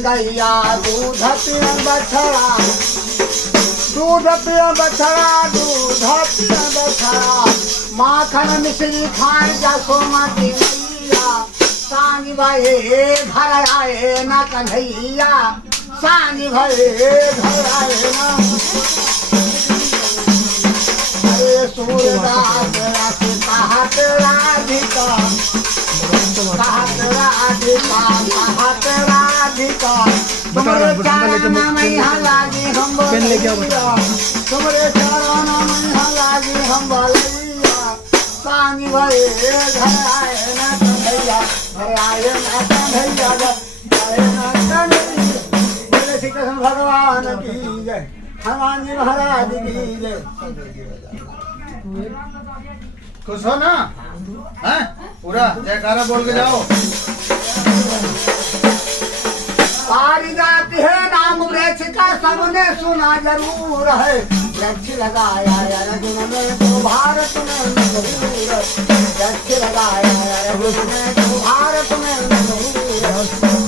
गैया दूध पिया बछड़ा, दूध पिया बछड़ा, दूध पिया बछड़ा, माखन मिश्री खाए जसोमती मैया। सांझ भये घर आए न कन्हैया, सांझ भये घर आए न। अरे सूरदास रस कहत राधिका, कहत राधिका, कहत राधिका, तुम्हारे चरण में यहाँ लागी हम बोलिया, तुम्हारे चरण में यहाँ लागी हम बोलिया। सांझ भये घर आए न कन्हैया, घर आए न कन्हैया, घर आए न कन्हैया। बोले श्री कृष्ण भगवान की जय, हनुमान जी महाराज की जय। खुश हो ना? हैं? पूरा जयकारा बोल के जाओ। पारिजात है नाम वृक्ष का, सबने सुना जरूर है। वृक्ष लगाया अर्जुन ने तो भारत में मशहूर, वृक्ष लगाया अर्जुन ने तो भारत में मशहूर।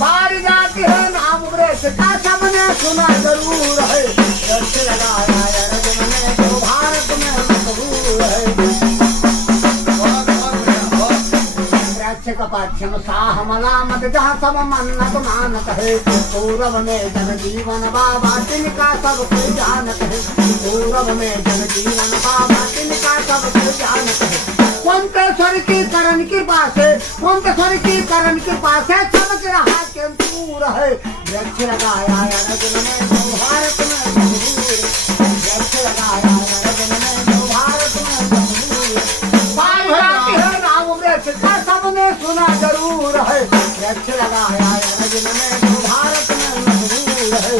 पारिजात है नाम वृक्ष का, सबने सुना जरूर है। वृक्ष लगाया अर्जुन ने तो भारत में मशहूर है। कपक्षम साह मलामत जहाँ सब मन्नत मानत है। पूरब में जन जीवन बाबा तिनका सब कोई जानत है। पूरब में जन जीवन बाबा तिनका सब कोई जानत है। कुंतेश्वर की करण कृपा से, कुंतेश्वर की करण कृपा से चमक रहा के दूर है। वृक्ष लगाया अर्जुन ने तो भारत में मशहूर, वृक्ष लगाया अर्जुन ने तो भारत में मशहूर। सबने सुना जरूर है। वृक्ष लगाया अर्जुन ने तो भारत में मशहूर है।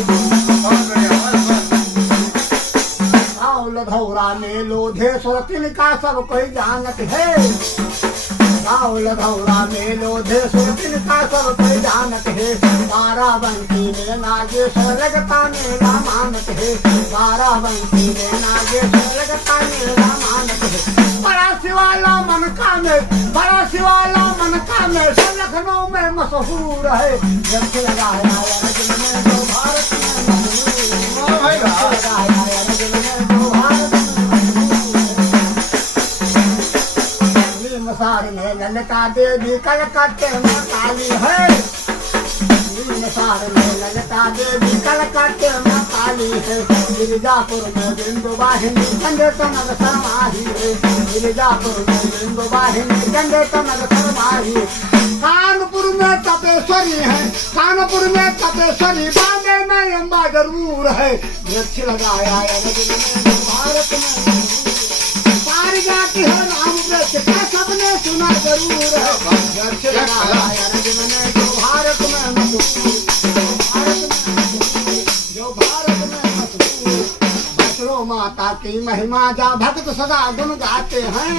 राहुल धौरा में लोधेश्वर तिनका सब कोई जानत है। राहुल धौरा में लोधेश्वर तिनका सब कोई जानत है। बाराबंकी में नागेश्वर लगता मेरा मानत है। बाराबंकी में नागेश्वर लगता मेरा मानत है। बड़ा शिवाला मन का में, बड़ा शिवाला मन का में, लखनऊ में मशहूर है। वृक्ष लगाया अर्जुन ने तो भारत में मशहूर, वृक्ष लगाया अर्जुन ने तो भारत में मशहूर। मसार में ललिता देवी कलकत्ते में काली है। मसार में ललिता देवी कलकत्ते में काली है। गिरिजापुर में बिंदु वाहिनी गंगे तनक समाही है। गिरिजापुर में बिंदु वाहिनी गंगे तनक समाही। कानपुर में तपेश्वरी है, कानपुर में तपेश्वरी, बांबे में अम्बा जरूर है। वृक्ष लगाया अर्जुन ने भारत में, पारिजात है नाम वृक्ष का, सबने सुना जरूर है। वृक्ष लगाया अर्जुन ने तो भारत में मशहूर, भारत में जो भारत में मशहूर। बसरो माता की महिमा जा भक्त सदा गुण गाते हैं।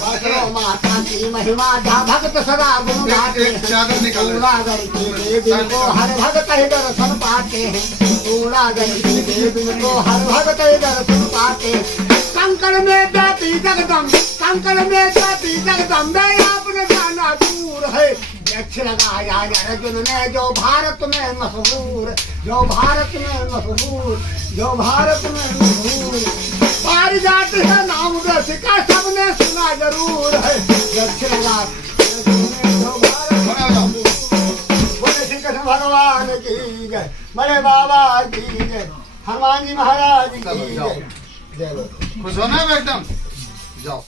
बसरो माता की महिमा जा भक्त सदा गुण गाते हैं। तूड़ागढ़ की देवी को हर भक्त दर्शन पाते हैं। तूड़ागढ़ की देवी को हर भक्त दर्शन पाते हैं। कंकड़ में जाती जगदम्ब, कंकड़ में जाती जगदम्ब, आपने जाना दूर है। वृक्ष लगाया अर्जुन ने जो भारत में मशहूर, जो भारत में मशहूर, जो भारत में मशहूर। पारिजात है नाम वृक्ष का, सबने सुना जरूर है। वृक्ष लगा जो भारत, बोले श्री कृष्ण भगवान की जय, बड़े बाबा की जय, हनुमान जी महाराज की जय। खुश होना एकदम।